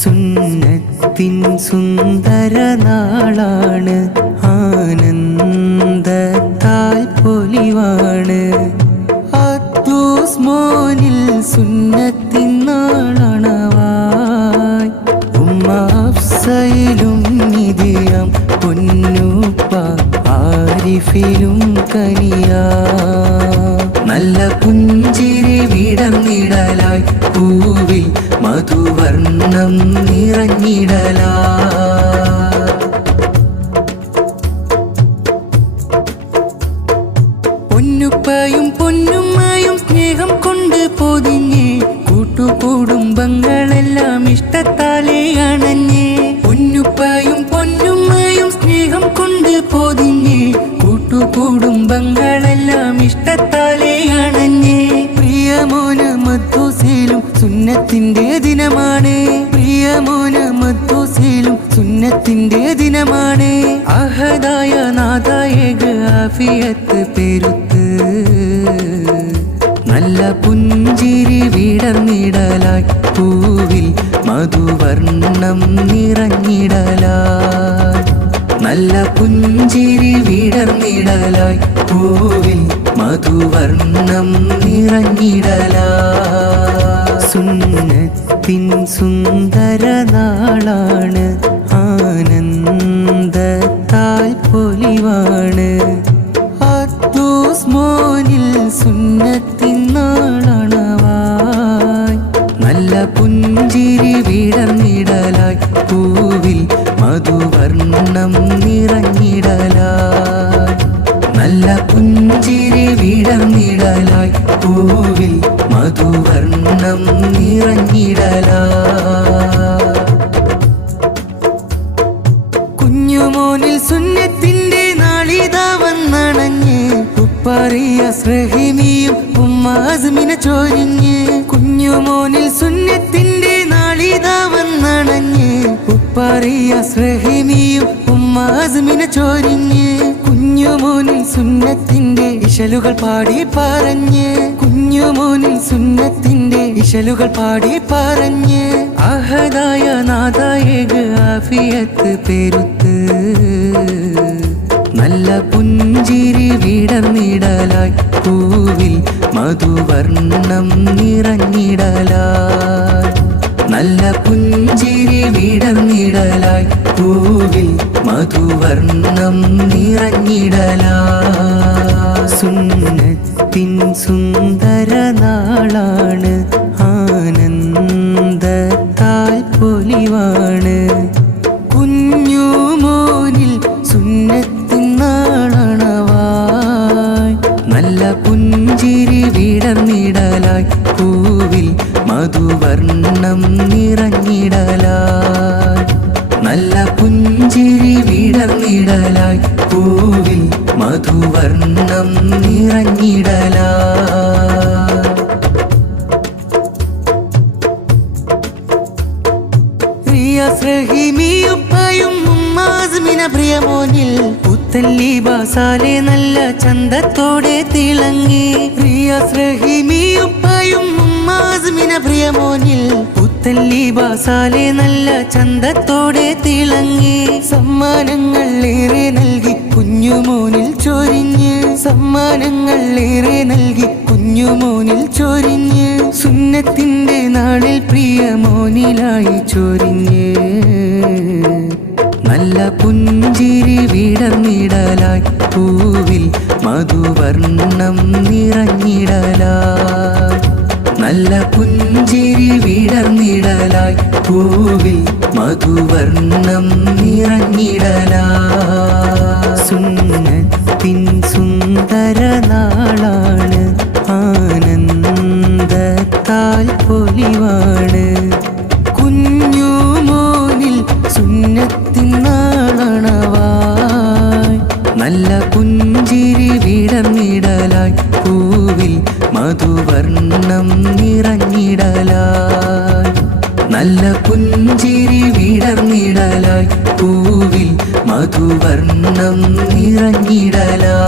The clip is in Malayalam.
സുന്നത്തിൻ സുന്ദര നാളാണ്, ആനന്ദത്താൽ പൊലിവാണ്. അത്തൂസ് മോനിൽ സുന്നത്തിൻ നാളണവായി. ഉമ്മ അഫ്സയിലും നിധിയാം പൊന്നുപ്പ ആരിഫിലും കനിയാ. നല്ല പുഞ്ചിരി വിടർന്നിടലായി പൂവിൽ മധുവർണം നിറഞ്ഞിടലാ. പൊന്നുപ്പയും പൊന്നുമ്മയും സ്നേഹം കൊണ്ട് പൊതിഞ്ഞ് കൂട്ടുകുടുംബങ്ങളെല്ലാം ഇഷ്ടത്താലേ അണഞ്ഞ്. പൊന്നുപ്പയും പൊന്നുമ്മയും സ്നേഹം കൊണ്ട് പൊതിഞ്ഞ് കൂട്ടുകുടുംബങ്ങളെല്ലാം ഇഷ്ടത്താലേ അണഞ്ഞ്. പ്രിയമോന മദ്ദൂസിലും സുന്നത്തിന്റെ ദിനമാണ്, പ്രിയമോന മദ്ദൂസിലും സുന്നത്തിന്റെ ദിനമാണ്. അഹദായ നാദായക ആഫിയത്ത് പെരുത്ത് നല്ല പുഞ്ചിരി വിടർന്നിടലായി പൂവിൽ മധുവർണം നിറഞ്ഞിടലായി. നല്ല പുഞ്ചിരി വിടർന്നിടലായി പൂവിൽ മധുവർണം നിറഞ്ഞിടലായി. സുന്നത്തിൻ സുന്ദര നാളാണ്, ആനന്ദത്താൽ പൊലിവാണ്. അത്തൂസ് മോനിൽ സുന്നത്തിൻ നാളണവായി. നല്ല പുഞ്ചിരി വിടർന്നിടലായി പൂവിൽ മധുവർണം നിറഞ്ഞിടലായി. നല്ല പുഞ്ചിരി വിടർന്നിടലായി പൂവിൽ മധുവർണം നിറഞ്ഞിടലായി. കുഞ്ഞുമോനിൽ സുന്നത്തിന്റെ നാളിതാ വന്നണഞ്ഞ് ഉപ്പറിയാസ് റഹീമിയും ഉമ്മ അസ്മിന ചൊരിഞ്ഞ്. കുഞ്ഞുമോനിൽ സുന്നത്തിന്റെ നാളിതാ വന്നണഞ്ഞ് ഉപ്പറിയാസ് റഹീമിയും ഉമ്മ അസ്മിന ചൊരിഞ്ഞ്. കുഞ്ഞുമോനിൽ സുന്നത്തിന്റെ ഇശലുകൾ പാടി പറഞ്ഞ്, കുഞ്ഞുമോനിൽ സുന്നത്തിന്റെ ഇശലുകൾ പാടി പറഞ്ഞ്. അഹദായ നാദായക ആഫിയത്ത് പെരുത്ത് നല്ല പുഞ്ചിരി വിടർന്നിടലായി പൂവിൽ മധുവർണം നിറഞ്ഞിടലായി. നല്ല പുഞ്ചിരി വിടർന്നിടലായി പൂവിൽ മധുവർണം നിറഞ്ഞിടലായി. സുന്നത്തിൻ സുന്ദര നാളാണ്, ആനന്ദത്താൽ പൊലിവാണ്. കുഞ്ഞുമോനിൽ സുന്നത്തിൻ നാളണവായി. നല്ല പുഞ്ചിരി വിടർന്നിടലായി പൂവിൽ മധുവർണം നിറഞ്ഞിടലായി. നല്ല പുഞ്ചിരി വിടർന്നിടലായി പൂവിൽ മധുവർണം നിറഞ്ഞിടലായി. റിയാസ് റഹീമിയുപ്പയും ഉമ്മ അസ്മിന പ്രിയമോനിൽ പുത്തൻ ലിബാസാലെ നല്ല ചന്തത്തോടെ തിളങ്ങി. റിയാസ് റഹീമിയുപ്പയും ഉമ്മ അസ്മിന പ്രിയമോനിൽ പുത്തൻ ലിബാസാലെ നല്ല ചന്തത്തോടെ തിളങ്ങി. സമ്മാനങ്ങൾ ഏറെ നൽകി കുഞ്ഞുമോനിൽ ചൊരിഞ്ഞ്, സമ്മാനങ്ങൾ ഏറെ നൽകി കുഞ്ഞുമോനിൽ ചൊരിഞ്ഞ്. സുന്നത്തിന്റെ നാളിൽ പ്രിയമോനിലായി ചൊരിഞ്ഞ് നല്ല പുഞ്ചിരി വിടർന്നിടലായി പൂവിൽ മധുവർണം നിറഞ്ഞിടലായി. നല്ല പുഞ്ചിരി വിടർന്നിടലായി പൂവിൽ മധുവർണം നിറഞ്ഞിടലായി. സുന്നത്തിൻ സുന്ദര നാളാണ്, ആനന്ദത്താൽ പൊലിവാണ്. കുഞ്ഞുമോനിൽ സുന്നത്തിൻ നാളണവായി. നല്ല പുഞ്ചിരി വിടർന്നിടലായി പൂവിൽ മധുവർണം നിറഞ്ഞിടലായി. നല്ല പുഞ്ചിരി വിടർന്നിടലായി പൂവിൽ മധുവർണം നിറഞ്ഞിടലായി.